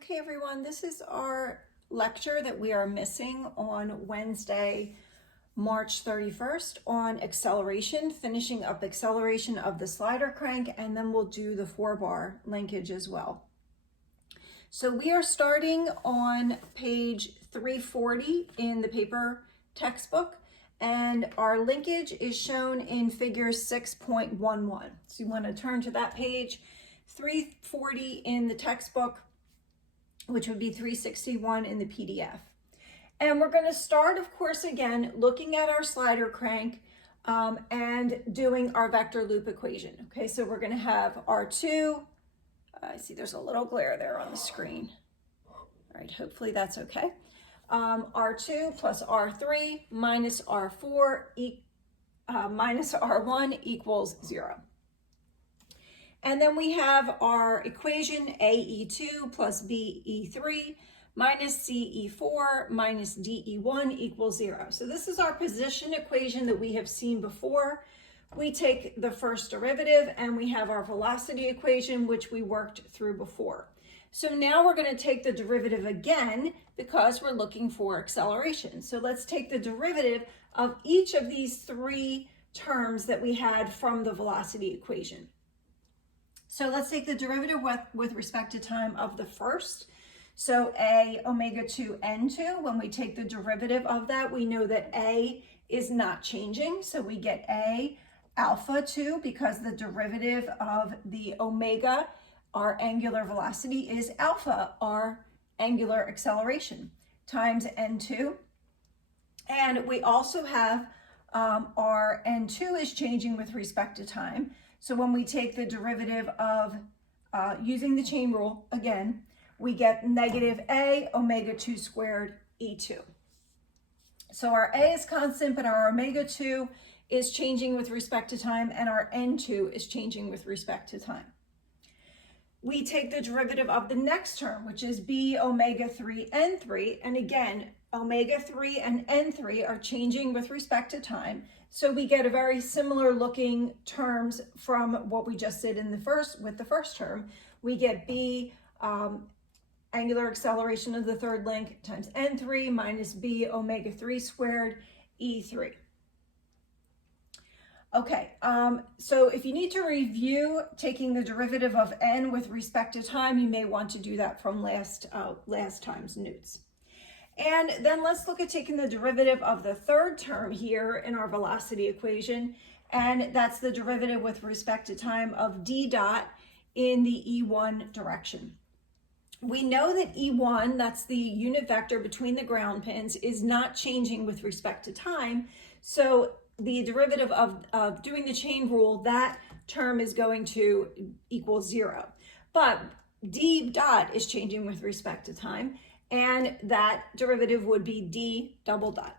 Okay, everyone, this is our lecture that we are missing on Wednesday, March 31st on acceleration, finishing up acceleration of the slider crank, and then we'll do the 4-bar linkage as well. So we are starting on page 340 in the paper textbook, and our linkage is shown in figure 6.11. So you want to turn to that page, 340 in the textbook, which would be 361 in the PDF. And we're going to start, of course, again, looking at our slider crank and doing our vector loop equation. Okay, so we're going to have R2. I see there's a little glare there on the screen. All right, hopefully that's okay. R2 plus R3 minus R4 minus R1 equals 0. And then we have our equation AE2 plus BE3 minus CE4 minus DE1 equals 0. So this is our position equation that we have seen before. We take the first derivative and we have our velocity equation, which we worked through before. So now we're going to take the derivative again because we're looking for acceleration. So let's take the derivative of each of these three terms that we had from the velocity equation. So let's take the derivative with respect to time of the first. So A omega 2 N2, when we take the derivative of that, we know that A is not changing. So we get A alpha 2 because the derivative of the omega, our angular velocity, is alpha, our angular acceleration, times N2. And we also have our N2 is changing with respect to time. So when we take the derivative of, using the chain rule, again, we get negative A omega 2 squared E2. So our A is constant, but our omega 2 is changing with respect to time, and our N2 is changing with respect to time. We take the derivative of the next term, which is B omega 3 N3, and again, omega 3 and N3 are changing with respect to time. So we get a very similar looking terms from what we just did in the first, with the first term. We get B angular acceleration of the third link times N3 minus B omega 3 squared E3. Okay, so if you need to review taking the derivative of N with respect to time, you may want to do that from last time's notes. And then let's look at taking the derivative of the third term here in our velocity equation, and that's the derivative with respect to time of d dot in the E1 direction. We know that E1, that's the unit vector between the ground pins, is not changing with respect to time, so the derivative of doing the chain rule, that term is going to equal 0. But d dot is changing with respect to time, and that derivative would be d double dot.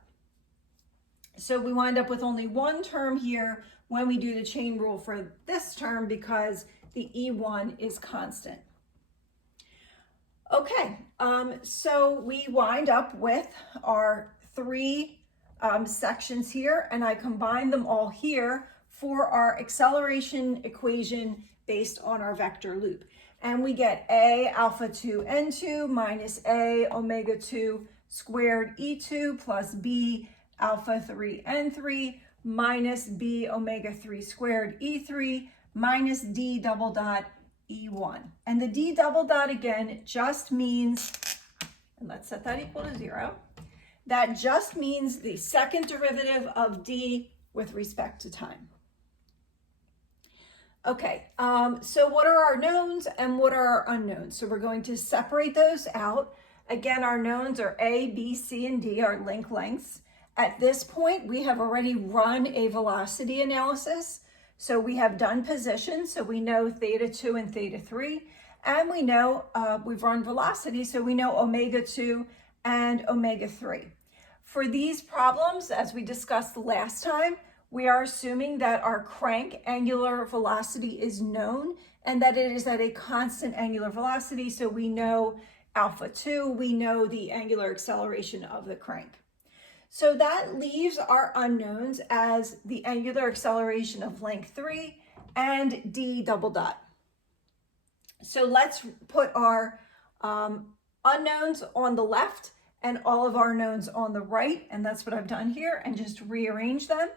So we wind up with only one term here when we do the chain rule for this term because the E1 is constant. Okay, so we wind up with our three sections here, and I combine them all here for our acceleration equation based on our vector loop. And we get A alpha 2 N2 minus A omega 2 squared E2 plus B alpha 3 N3 minus B omega 3 squared E3 minus D double dot E1. And the D double dot again just means, and let's set that equal to 0, that just means the second derivative of D with respect to time. Okay, so what are our knowns and what are our unknowns? So we're going to separate those out. Again, our knowns are A, B, C, and D, our link lengths. At this point, we have already run a velocity analysis. So we have done position, so we know theta 2 and theta 3. And we know we've run velocity, so we know omega 2 and omega 3. For these problems, as we discussed last time, we are assuming that our crank angular velocity is known and that it is at a constant angular velocity. So we know alpha 2, we know the angular acceleration of the crank. So that leaves our unknowns as the angular acceleration of length 3 and d double dot. So let's put our unknowns on the left and all of our knowns on the right. And that's what I've done here, and just rearrange them.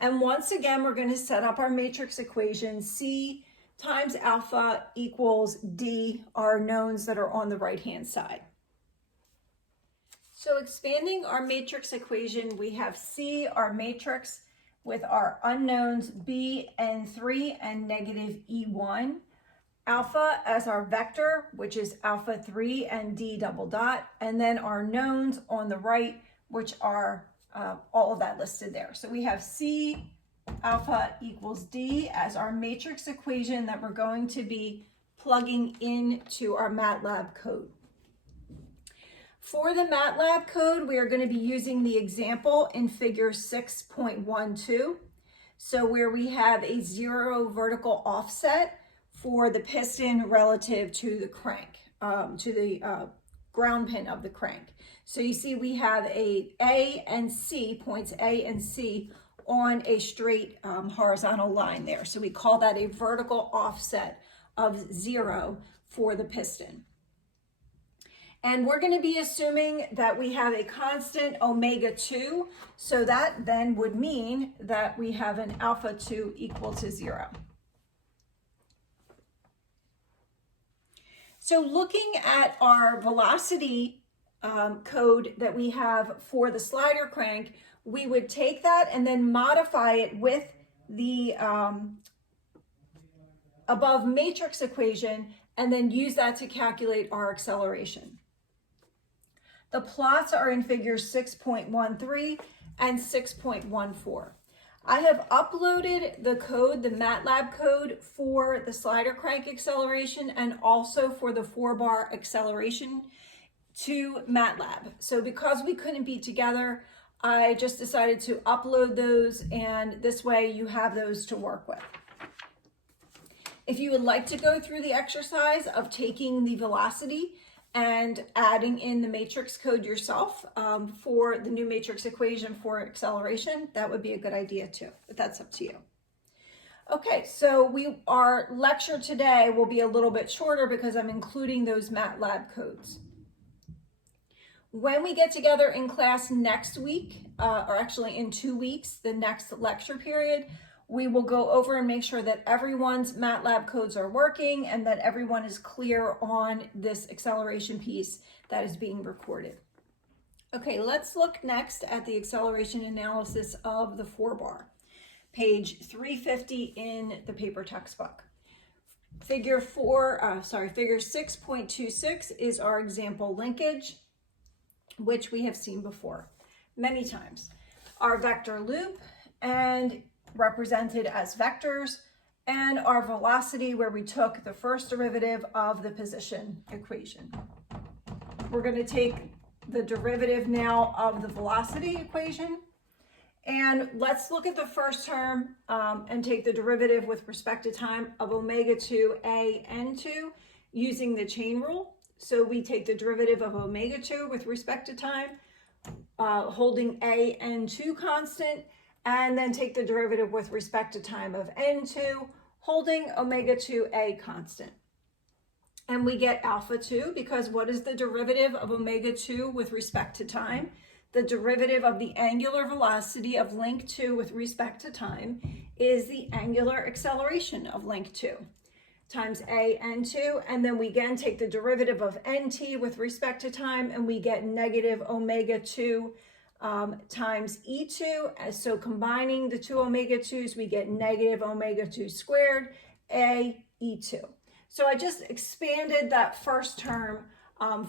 And once again, we're going to set up our matrix equation. C times alpha equals D, our knowns that are on the right-hand side. So expanding our matrix equation, we have C, our matrix, with our unknowns B, N3, and negative E1. Alpha as our vector, which is alpha 3 and D double dot, and then our knowns on the right, which are all of that listed there. So we have C alpha equals D as our matrix equation that we're going to be plugging into our MATLAB code. For the MATLAB code, we are going to be using the example in figure 6.12. So where we have a 0 vertical offset for the piston relative to the crank, to the ground pin of the crank. So you see we have a and C, points A and C on a straight horizontal line there. So we call that a vertical offset of 0 for the piston. And we're going to be assuming that we have a constant omega 2. So that then would mean that we have an alpha 2 equal to 0. So looking at our velocity code that we have for the slider crank, we would take that and then modify it with the above matrix equation and then use that to calculate our acceleration. The plots are in figures 6.13 and 6.14. I have uploaded the code, the MATLAB code for the slider crank acceleration and also for the 4-bar acceleration to MATLAB. So because we couldn't be together, I just decided to upload those, and this way you have those to work with. If you would like to go through the exercise of taking the velocity and adding in the matrix code yourself for the new matrix equation for acceleration, that would be a good idea too, but that's up to you. Okay, so our lecture today will be a little bit shorter because I'm including those MATLAB codes. When we get together in class next week, or actually in 2 weeks, the next lecture period, we will go over and make sure that everyone's MATLAB codes are working and that everyone is clear on this acceleration piece that is being recorded. Okay, let's look next at the acceleration analysis of the 4-bar, page 350 in the paper textbook. Figure 6.26 is our example linkage, which we have seen before many times. Our vector loop, and represented as vectors, and our velocity, where we took the first derivative of the position equation. We're going to take the derivative now of the velocity equation, and let's look at the first term and take the derivative with respect to time of omega 2 a n2 using the chain rule. So we take the derivative of omega 2 with respect to time, holding a n2 constant, and then take the derivative with respect to time of n2, holding omega 2a constant. And we get alpha 2 because what is the derivative of omega 2 with respect to time? The derivative of the angular velocity of link 2 with respect to time is the angular acceleration of link 2 times a n2, and then we again take the derivative of nt with respect to time, and we get negative omega 2 times E2. So combining the two omega 2's, we get negative omega 2 squared a E2. So I just expanded that first term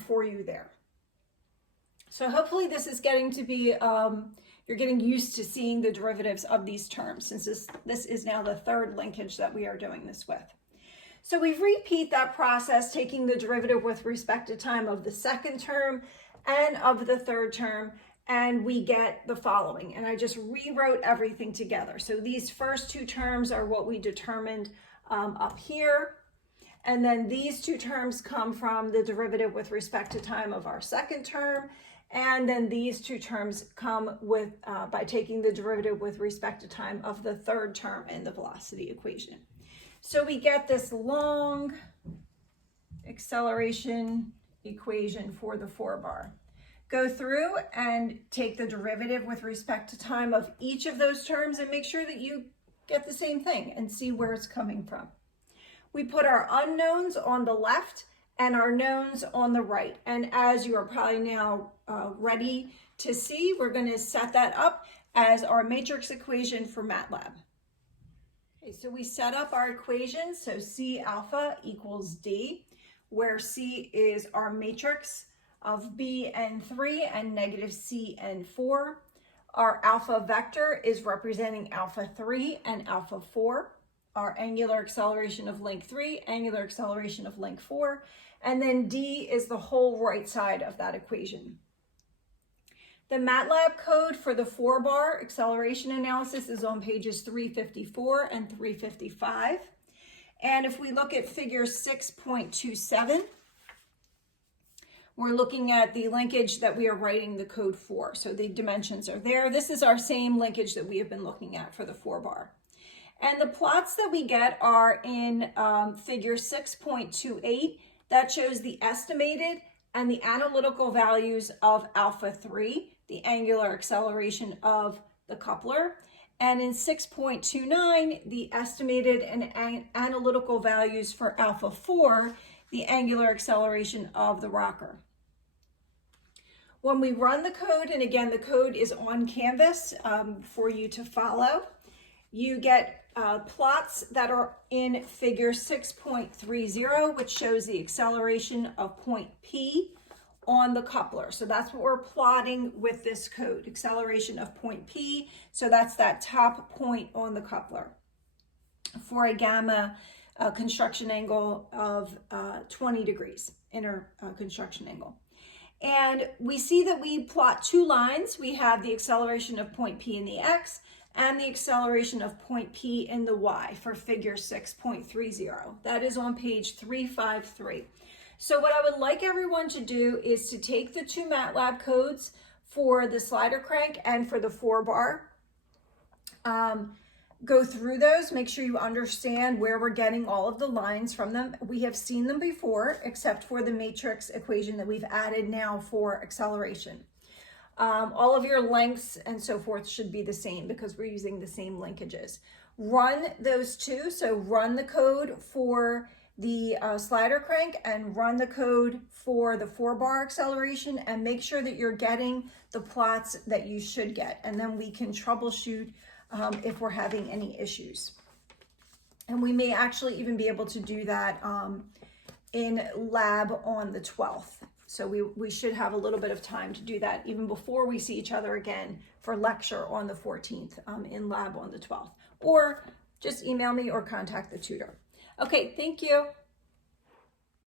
for you there. So hopefully this is getting to be, you're getting used to seeing the derivatives of these terms, since this is now the third linkage that we are doing this with. So we repeat that process, taking the derivative with respect to time of the second term and of the third term, and we get the following. And I just rewrote everything together. So these first two terms are what we determined up here. And then these two terms come from the derivative with respect to time of our second term. And then these two terms come with by taking the derivative with respect to time of the third term in the velocity equation. So we get this long acceleration equation for the 4-bar. Go through and take the derivative with respect to time of each of those terms and make sure that you get the same thing and see where it's coming from. We put our unknowns on the left and our knowns on the right. And as you are probably now ready to see, we're going to set that up as our matrix equation for MATLAB. Okay, so we set up our equations. So C alpha equals D, where C is our matrix of B and 3 and negative C and 4. Our alpha vector is representing alpha 3 and alpha 4. Our angular acceleration of length 3, angular acceleration of length 4, and then D is the whole right side of that equation. The MATLAB code for the 4-bar acceleration analysis is on pages 354 and 355. And if we look at figure 6.27, we're looking at the linkage that we are writing the code for. So the dimensions are there. This is our same linkage that we have been looking at for the 4-bar. And the plots that we get are in figure 6.28. That shows the estimated and the analytical values of alpha 3, the angular acceleration of the coupler. And in 6.29, the estimated and analytical values for alpha 4, the angular acceleration of the rocker. When we run the code, and again, the code is on Canvas for you to follow, you get plots that are in figure 6.30, which shows the acceleration of point P on the coupler. So that's what we're plotting with this code, acceleration of point P. So that's that top point on the coupler for a gamma construction angle of 20 degrees, inner construction angle. And we see that we plot two lines. We have the acceleration of point P in the X and the acceleration of point P in the Y for figure 6.30. That is on page 353. So what I would like everyone to do is to take the two MATLAB codes for the slider crank and for the 4-bar. Go through those, make sure you understand where we're getting all of the lines from them. We have seen them before, except for the matrix equation that we've added now for acceleration. All of your lengths and so forth should be the same because we're using the same linkages. Run those two, so run the code for the slider crank and run the code for the 4-bar acceleration and make sure that you're getting the plots that you should get. And then we can troubleshoot if we're having any issues. And we may actually even be able to do that in lab on the 12th. So we should have a little bit of time to do that even before we see each other again for lecture on the 14th in lab on the 12th. Or just email me or contact the tutor. Okay, thank you.